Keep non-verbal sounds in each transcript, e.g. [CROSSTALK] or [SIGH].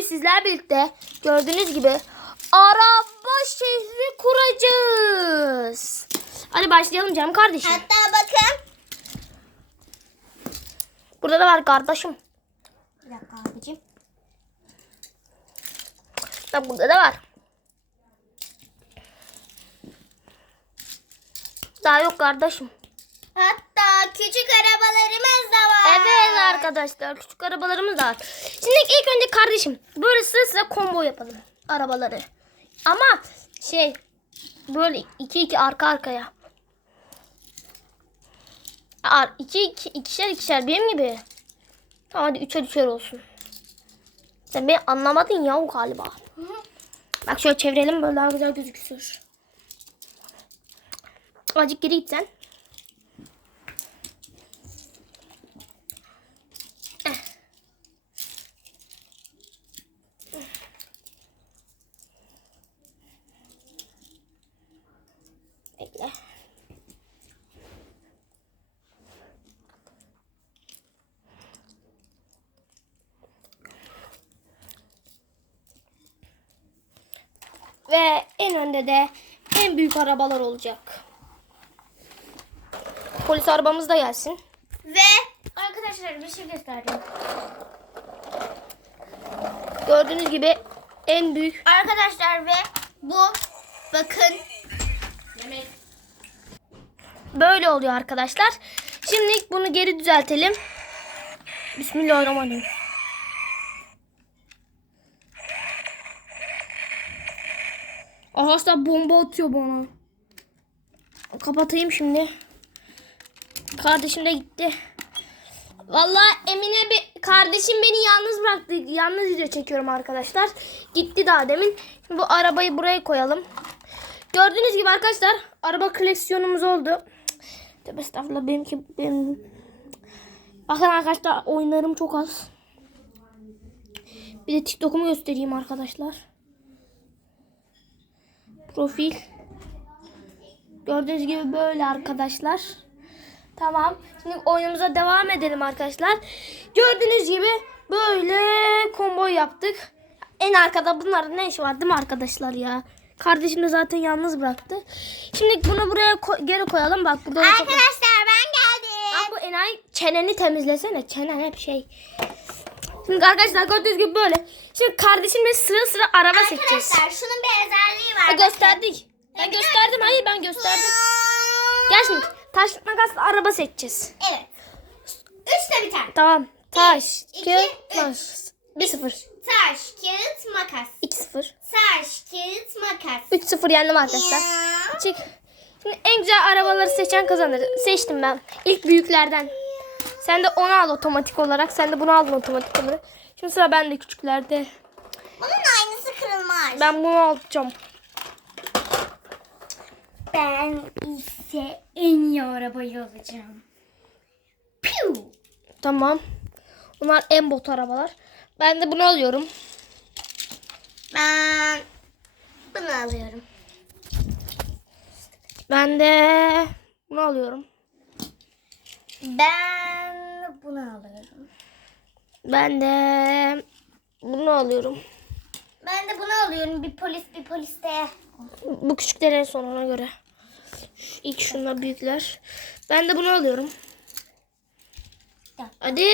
bugün sizler birlikte gördüğünüz gibi araba şehri kuracağız. Hadi başlayalım canım kardeşim. Hatta bakın. Burada da var kardeşim. Bir dakika abicim. Bak burada da var. Daha yok kardeşim. Hatta küçük arabalarımız da var. Evet arkadaşlar küçük arabalarımız da var. Şimdi ilk önce kardeşim böyle sıra sıra combo yapalım arabaları. Ama şey böyle iki iki arka arkaya. Ar iki, iki ikişer ikişer benim gibi. Tamam hadi üçer üçer olsun. Sen beni anlamadın ya galiba. Bak şöyle çevirelim böyle daha güzel gözüksün. Azıcık geri git sen. Bekle. Ve en önde de en büyük arabalar olacak. Polis arabamız da gelsin. Ve arkadaşlar bir şey gösterdim. Gördüğünüz gibi en büyük Arkadaşlar ve bu bakın. böyle oluyor arkadaşlar. Şimdi bunu geri düzeltelim. Bismillahirrahmanirrahim. Arkadaşlar bomba atıyor bana. Kapatayım şimdi. Kardeşim de gitti. Vallahi Emine bir kardeşim beni yalnız bıraktı. Yalnız video çekiyorum arkadaşlar. Gitti daha demin. Şimdi bu arabayı buraya koyalım. Gördüğünüz gibi arkadaşlar araba koleksiyonumuz oldu. Tövbe estağfurullah benimki benim. Bakın arkadaşlar oyunlarım çok az. Bir de TikTok'umu göstereyim arkadaşlar. Profil. Gördüğünüz gibi böyle arkadaşlar. Tamam. Şimdi oyunumuza devam edelim arkadaşlar. Gördüğünüz gibi böyle combo yaptık. En arkada bunların ne işi var değil mi arkadaşlar ya? Kardeşim de zaten yalnız bıraktı. Şimdi bunu buraya ko- geri koyalım. Bak burada Arkadaşlar ben geldim. Aa, bu enayi çeneni temizlesene. Çenen hep şey. Şimdi arkadaşlar gördüğünüz gibi böyle. Şimdi kardeşimle sıra sıra araba seçeceğiz. Arkadaşlar şunun bir özelliği var. gösterdik. Ben gösterdim. Hayır ben gösterdim. Gel şimdi. Taş makasla araba seçeceğiz. Evet. Üç de bir tane. Tamam. Taş, iki, kağıt, üç. makas. 1-0. Taş, kağıt, makas. 2-0. Taş, kağıt, makas. 3-0 yendim arkadaşlar. Ya. Çık. Şimdi en güzel arabaları seçen kazanır. Seçtim ben. İlk büyüklerden. Sen de onu al otomatik olarak. Sen de bunu aldın otomatik olarak. Şimdi sıra bende küçüklerde. Bunun aynısı kırılmaz. Ben bunu alacağım. Ben ise en iyi arabayı alacağım. Piu. Tamam. Bunlar en bot arabalar. Ben de bunu alıyorum. Ben bunu alıyorum. Ben de bunu alıyorum. Ben bunu alıyorum. Ben de bunu alıyorum. Ben de bunu alıyorum. Bir polis bir polis de. Bu küçükler en son ona göre. Şu- İlk şunlar büyükler. Ben de bunu alıyorum. Hadi.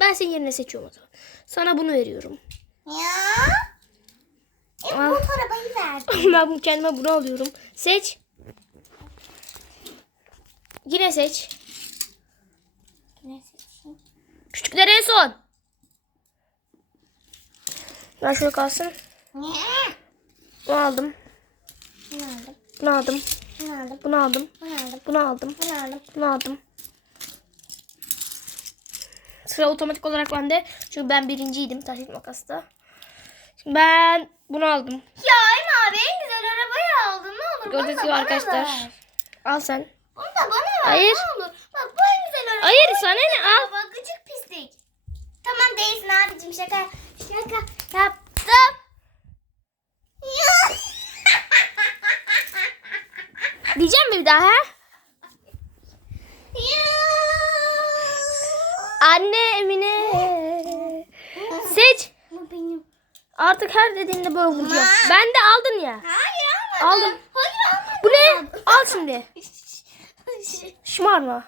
Ben senin yerine seçiyorum o zaman. Sana bunu veriyorum. Ya. E, bu arabayı verdim. [LAUGHS] ben bu- kendime bunu alıyorum. Seç. Yine seç. Ne seçeyim? Küçükler en son. Ben şöyle kalsın. Ne? Bunu aldım. Bunu aldım. Bunu aldım. Bunu aldım. Bunu aldım. Bunu aldım. Bunu aldım. Bunu aldım. Sıra otomatik olarak bende. Çünkü ben birinciydim taş makasta. Şimdi ben bunu aldım. Ya Emre abi en güzel arabayı aldın. Ne olur Gördüğünüz gibi bana arkadaşlar. ver. Al sen. Onu da bana ver. Hayır. Ne olur. Bak bu en güzel araba. Hayır sana ne al. Bak gıcık pislik. Tamam değilsin abicim şaka. Şaka yaptım. Ya. [LAUGHS] Diyeceğim mi bir daha. Anne Emine. Seç. Bu benim. Artık her dediğinde böyle vuracağım. Ben de aldın ya. Hayır almadım. Aldım. Hayır almadım. Bu ne? Al şimdi. [LAUGHS] Şımarma.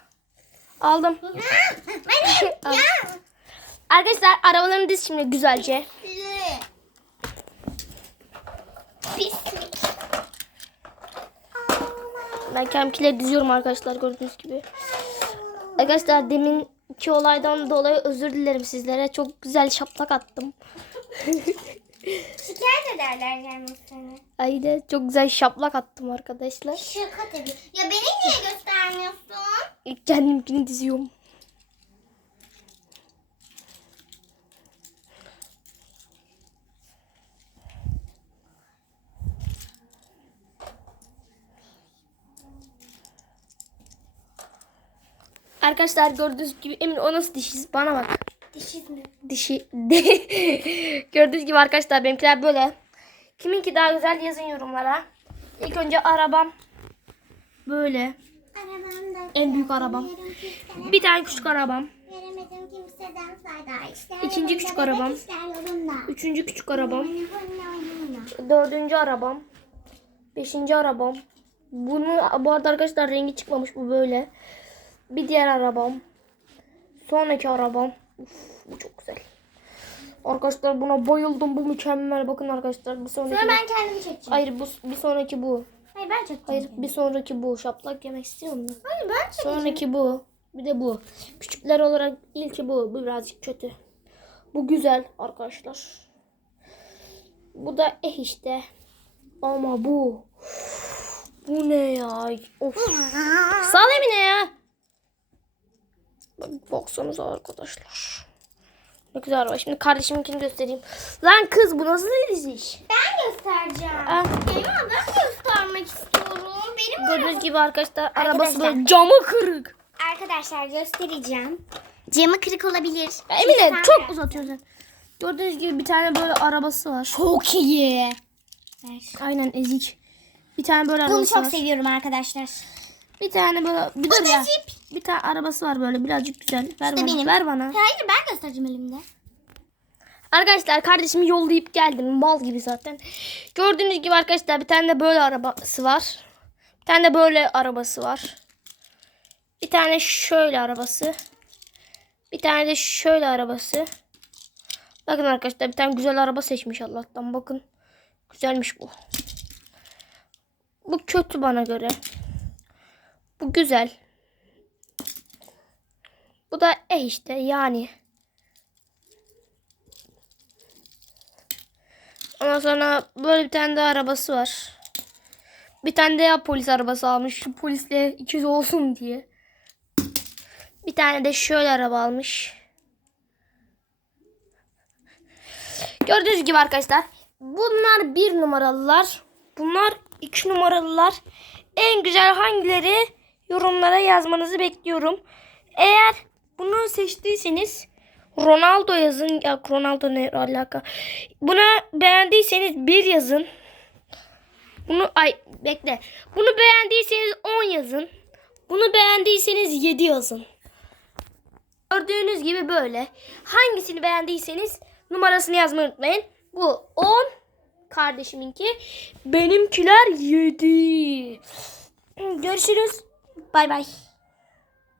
Aldım. Benim. Ya. Arkadaşlar arabalarını diz şimdi güzelce. Pislik. Ben kendimkileri diziyorum arkadaşlar gördüğünüz gibi. Arkadaşlar deminki olaydan dolayı özür dilerim sizlere. Çok güzel şaplak attım. Şikayet ederler gelmesini. Aynen çok güzel şaplak attım arkadaşlar. Şaka tabii. Ya beni niye göstermiyorsun? Kendimkini diziyorum. Arkadaşlar gördüğünüz gibi Emin o nasıl dişiz? Bana bak. Dişiz mi? Dişi. [LAUGHS] gördüğünüz gibi arkadaşlar benimkiler böyle. Kiminki daha güzel yazın yorumlara. İlk önce arabam böyle. Arabamda. En büyük arabam. Bir tane küçük arabam. Veremedim kimseden fayda. İşler İkinci küçük arabam. Üçüncü küçük arabam. Dördüncü arabam. Beşinci arabam. Bunu bu arada arkadaşlar rengi çıkmamış bu böyle. Bir diğer arabam. Sonraki arabam. Uf, bu çok güzel. Arkadaşlar buna bayıldım. Bu mükemmel. Bakın arkadaşlar bir sonraki. Sonra ben kendimi çekeceğim. Hayır bu bir sonraki bu. Hayır ben çekeceğim. Hayır bir sonraki bu. Şaplak yemek istiyor musun? Hayır ben çekeceğim. Sonraki bu. Bir de bu. Küçükler olarak ilki bu. Bu birazcık kötü. Bu güzel arkadaşlar. Bu da eh işte. Ama bu. Bu ne ya? Of. Sal Emine ya. Bak- Baksanıza arkadaşlar. Ne güzel araba. Şimdi kardeşiminkini göstereyim. Lan kız bu nasıl diziş? Ben göstereceğim. Eyvah ben göstermek istiyorum. Benim Gördüğünüz gibi arkadaşlar arabası Arkadaşlar. böyle camı kırık. Arkadaşlar göstereceğim. Camı kırık olabilir. Ya Emine çok uzatıyorsun. Gördüğünüz gibi bir tane böyle arabası var. Çok iyi. Aynen ezik. Bir tane böyle Bunu arabası çok var. seviyorum arkadaşlar. Bir tane böyle bir dur ya. Jeep. Bir tane arabası var böyle birazcık güzel. Ver İşte bana. benim. Ver bana. Hayır ben göstereceğim elimde. Arkadaşlar kardeşimi yollayıp geldim. Mal gibi zaten. Gördüğünüz gibi arkadaşlar bir tane de böyle arabası var. Bir tane de böyle arabası var. Bir tane şöyle arabası. Bir tane de şöyle arabası. Bakın arkadaşlar bir tane güzel araba seçmiş Allah'tan. Bakın. Güzelmiş bu. Bu kötü bana göre. Bu güzel. Bu da e işte yani. Ondan sonra böyle bir tane daha arabası var. Bir tane de polis arabası almış. Şu polisle ikiz olsun diye. Bir tane de şöyle araba almış. Gördüğünüz gibi arkadaşlar. Bunlar bir numaralılar. Bunlar iki numaralılar. En güzel hangileri yorumlara yazmanızı bekliyorum. Eğer bunu seçtiyseniz Ronaldo yazın. Ya Ronaldo ne alaka? Bunu beğendiyseniz bir yazın. Bunu ay bekle. Bunu beğendiyseniz 10 yazın. Bunu beğendiyseniz 7 yazın. Gördüğünüz gibi böyle. Hangisini beğendiyseniz numarasını yazmayı unutmayın. Bu 10 kardeşiminki. Benimkiler 7. Görüşürüz. Bay bay.